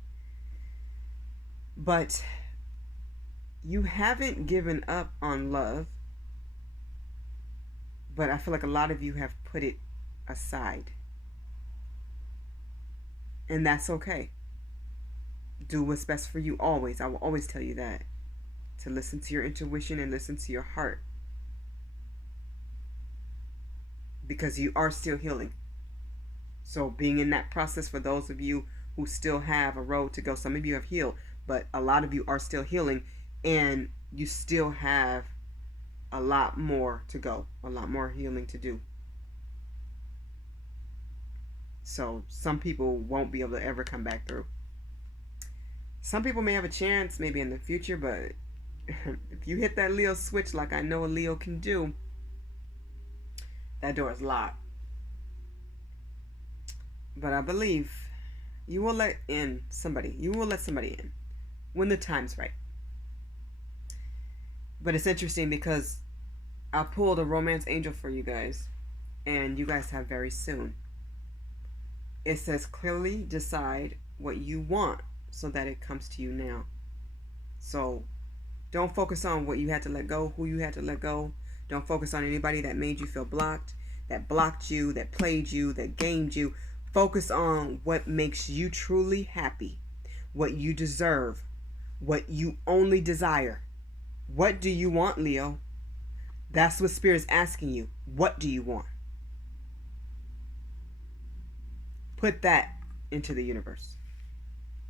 But you haven't given up on love. But I feel like a lot of you have put it aside. And that's okay. Do what's best for you always. I will always tell you that. To listen to your intuition and listen to your heart. Because you are still healing. So being in that process, for those of you who still have a road to go, some of you have healed, but a lot of you are still healing, and you still have a lot more to go, a lot more healing to do. So some people won't be able to ever come back through. Some people may have a chance maybe in the future, but if you hit that Leo switch like I know a Leo can do, that door is locked. But I believe you will let in somebody. You will let somebody in when the time's right. But it's interesting because I pulled a romance angel for you guys, and you guys have very soon. It says clearly decide what you want so that it comes to you now. So don't focus on what you had to let go, who you had to let go. Don't focus on anybody that made you feel blocked, that blocked you, that played you, that gamed you. Focus on what makes you truly happy, what you deserve, what you only desire. What do you want, Leo? That's what Spirit's asking you. What do you want? Put that into the universe.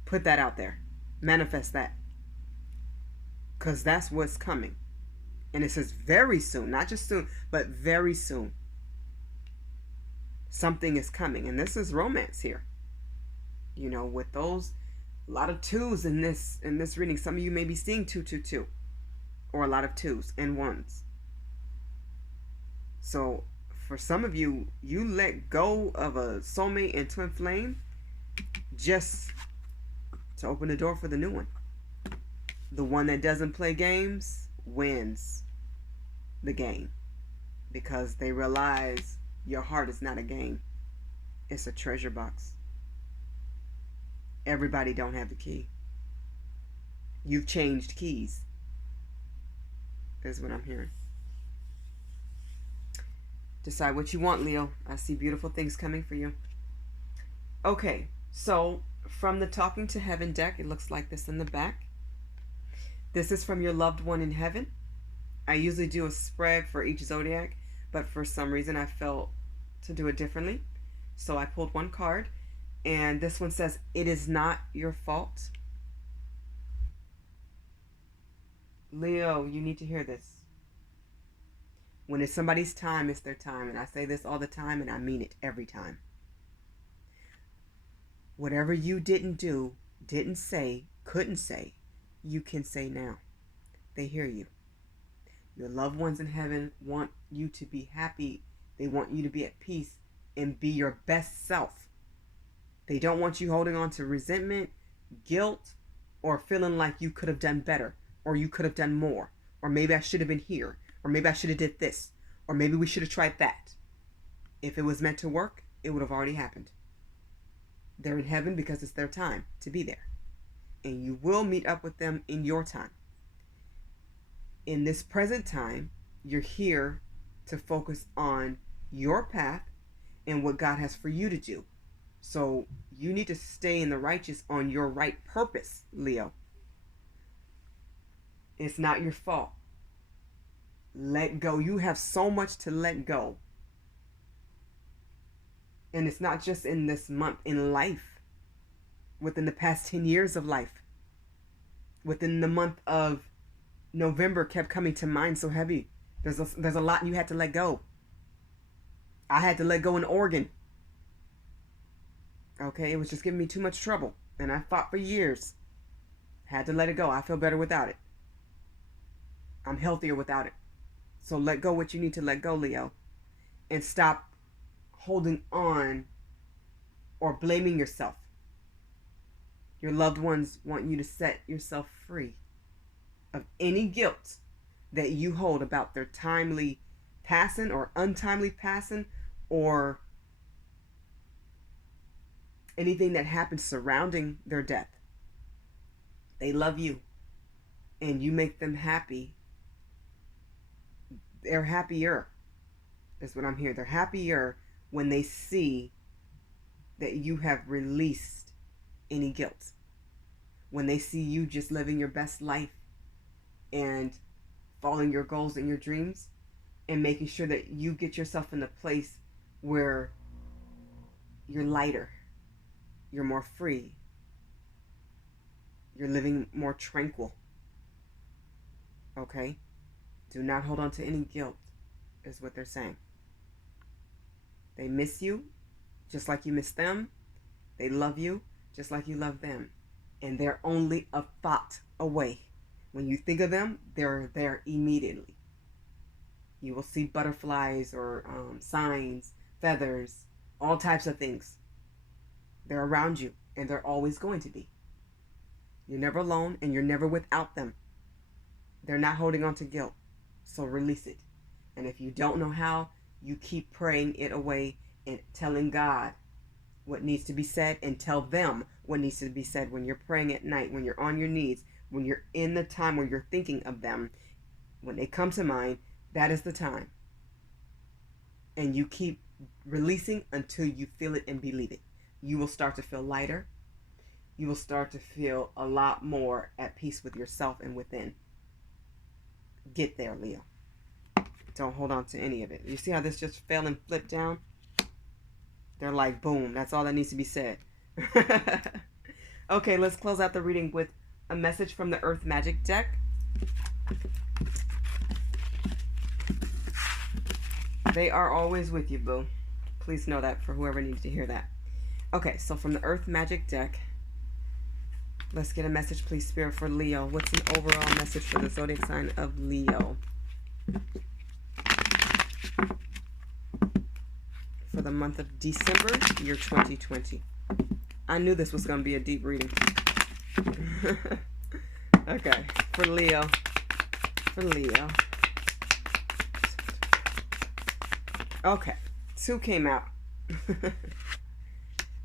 Put that out there. Manifest that. Because that's what's coming. And it says very soon. Not just soon, but very soon. Something is coming. And this is romance here. You know, with those, a lot of 2s in this reading. Some of you may be seeing 222. Or a lot of 2s and 1s. So for some of you, you let go of a soulmate and twin flame just to open the door for the new one. The one that doesn't play games wins the game, because they realize your heart is not a game. It's a treasure box. Everybody don't have the key. You've changed keys, is what I'm hearing. Decide what you want, Leo. I see beautiful things coming for you. Okay, so from the Talking to Heaven deck, it looks like this in the back. This is from your loved one in heaven. I usually do a spread for each zodiac, but for some reason I felt to do it differently. So I pulled one card, and this one says, "It is not your fault." Leo, you need to hear this. When it's somebody's time, it's their time. And I say this all the time, and I mean it every time. Whatever you didn't do, didn't say, couldn't say, you can say now. They hear you. Your loved ones in heaven want you to be happy. They want you to be at peace and be your best self. They don't want you holding on to resentment, guilt, or feeling like you could have done better, or you could have done more, or maybe I should have been here, or maybe I should have did this, or maybe we should have tried that. If it was meant to work, it would have already happened. They're in heaven because it's their time to be there. And you will meet up with them in your time. In this present time, you're here to focus on your path and what God has for you to do. So you need to stay in the righteous on your right purpose, Leo. It's not your fault. Let go. You have so much to let go. And it's not just in this month, in life. Within the past 10 years of life. Within the month of November kept coming to mind so heavy. There's a lot you had to let go. I had to let go an organ. Okay, it was just giving me too much trouble. And I fought for years. Had to let it go. I feel better without it. I'm healthier without it. So let go what you need to let go, Leo. And stop holding on or blaming yourself. Your loved ones want you to set yourself free of any guilt that you hold about their timely passing or untimely passing or anything that happened surrounding their death. They love you and you make them happy. They're happier. That's what I'm hearing. They're happier when they see that you have released any guilt. When they see you just living your best life and following your goals and your dreams and making sure that you get yourself in the place where you're lighter, you're more free, you're living more tranquil. Okay? Do not hold on to any guilt, is what they're saying. They miss you just like you miss them. They love you just like you love them. And they're only a thought away. When you think of them, they're there immediately. You will see butterflies or signs, feathers, all types of things. They're around you, and they're always going to be. You're never alone, and you're never without them. They're not holding on to guilt, so release it. And if you don't know how, you keep praying it away and telling God what needs to be said, and tell them what needs to be said when you're praying at night, when you're on your knees, when you're in the time where you're thinking of them. When they come to mind, that is the time. And you keep releasing until you feel it and believe it. You will start to feel lighter. You will start to feel a lot more at peace with yourself and within. Get there, Leo. Don't hold on to any of it. You see how this just fell and flipped down? They're like, boom, that's all that needs to be said. Okay, let's close out the reading with a message from the Earth Magic deck. They are always with you, boo. Please know that for whoever needs to hear that. Okay, so from the Earth Magic deck, let's get a message, please, Spirit, for Leo. What's an overall message for the zodiac sign of Leo? For the month of December, year 2020. I knew this was going to be a deep reading. Okay, for Leo. For Leo. Okay, 2 came out.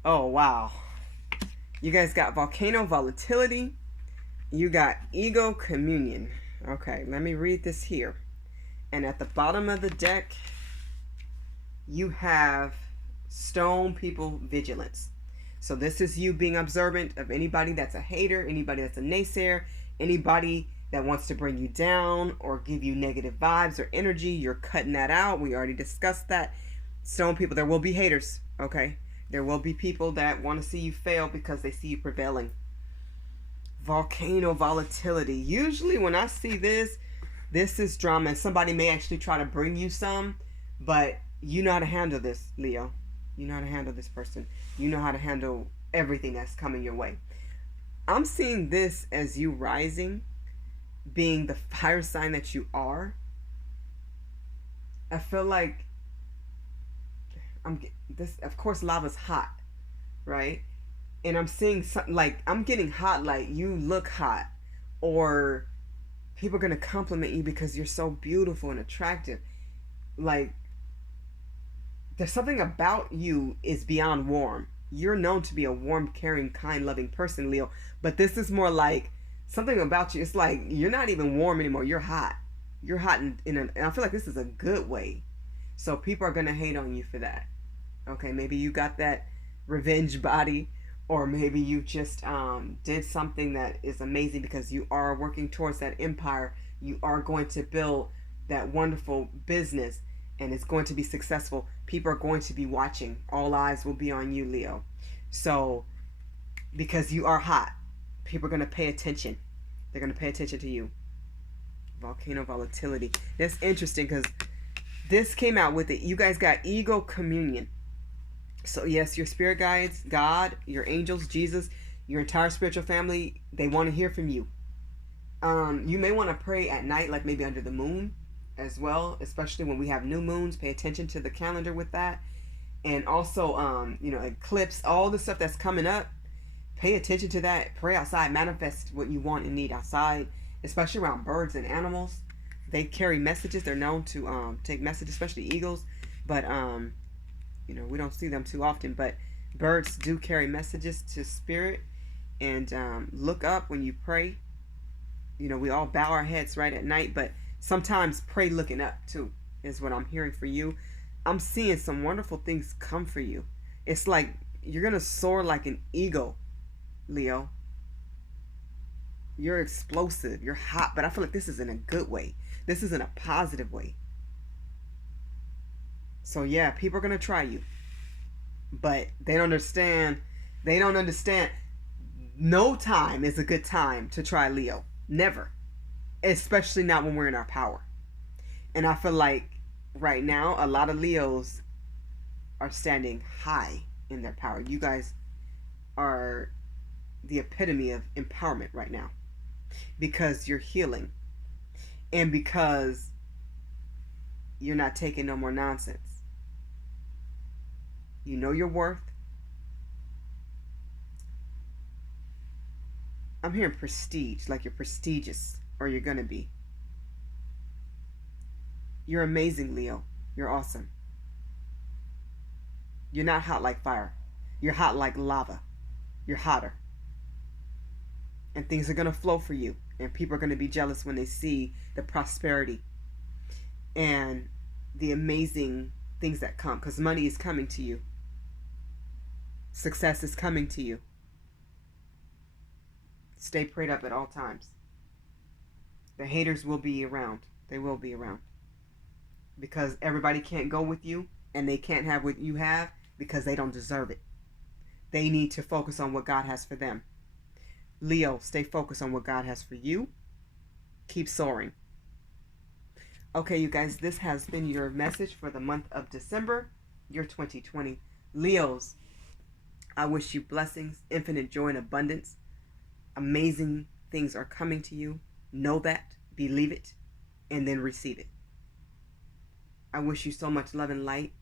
Oh, wow. You guys got volcano volatility. You got ego communion. Okay, let me read this here. And at the bottom of the deck, you have stone people vigilance. So this is you being observant of anybody that's a hater, anybody that's a naysayer, anybody that wants to bring you down or give you negative vibes or energy. You're cutting that out. We already discussed that. Stone people, there will be haters, okay? There will be people that want to see you fail because they see you prevailing. Volcano volatility. Usually when I see this, This is drama, and somebody may actually try to bring you some, but you know how to handle this, Leo. You know how to handle this person. You know how to handle everything that's coming your way. I'm seeing this as you rising, being the fire sign that you are. I feel like this. Of course, lava's hot, right? And I'm seeing something like I'm getting hot, like you look hot, or people are gonna compliment you because you're so beautiful and attractive. Like there's something about you is beyond warm. You're known to be a warm, caring, kind, loving person, Leo. But this is more like something about you. It's like you're not even warm anymore. You're hot. You're hot and I feel like this is a good way. So people are gonna hate on you for that. Okay, maybe you got that revenge body, or maybe you just did something that is amazing because you are working towards that empire. You are going to build that wonderful business and it's going to be successful. People are going to be watching. All eyes will be on you, Leo. So, because you are hot, people are going to pay attention. They're going to pay attention to you. Volcano volatility. That's interesting because this came out with it. You guys got ego communion. So, yes, your spirit guides, God, your angels, Jesus, your entire spiritual family, they want to hear from you. You may want to pray at night, like maybe under the moon as well, especially when we have new moons. Pay attention to the calendar with that. And also, eclipse, all the stuff that's coming up. Pay attention to that. Pray outside. Manifest what you want and need outside, especially around birds and animals. They carry messages. They're known to take messages, especially eagles. But, we don't see them too often. But birds do carry messages to spirit. And look up when you pray. We all bow our heads right at night, but sometimes pray looking up too, is what I'm hearing for you. I'm seeing some wonderful things come for you. It's like you're going to soar like an eagle, Leo. You're explosive. You're hot, but I feel like this is in a good way. This is in a positive way. So yeah, people are going to try you, but they don't understand. They don't understand. No time is a good time to try Leo. Never. Especially not when we're in our power. And I feel like right now, a lot of Leos are standing high in their power. You guys are the epitome of empowerment right now. Because you're healing. And because you're not taking no more nonsense. You know your worth. I'm hearing prestige, like you're prestigious, or you're going to be. You're amazing, Leo. You're awesome. You're not hot like fire. You're hot like lava. You're hotter. And things are going to flow for you. And people are going to be jealous when they see the prosperity and the amazing things that come. Because money is coming to you. Success is coming to you. Stay prayed up at all times. The haters will be around. They will be around. Because everybody can't go with you and they can't have what you have because they don't deserve it. They need to focus on what God has for them. Leo, stay focused on what God has for you. Keep soaring. Okay, you guys, this has been your message for the month of December, year 2020. Leos, I wish you blessings, infinite joy and abundance. Amazing things are coming to you. Know that, believe it, and then receive it. I wish you so much love and light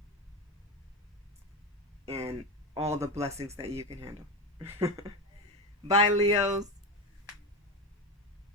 and all the blessings that you can handle. Bye, Leos.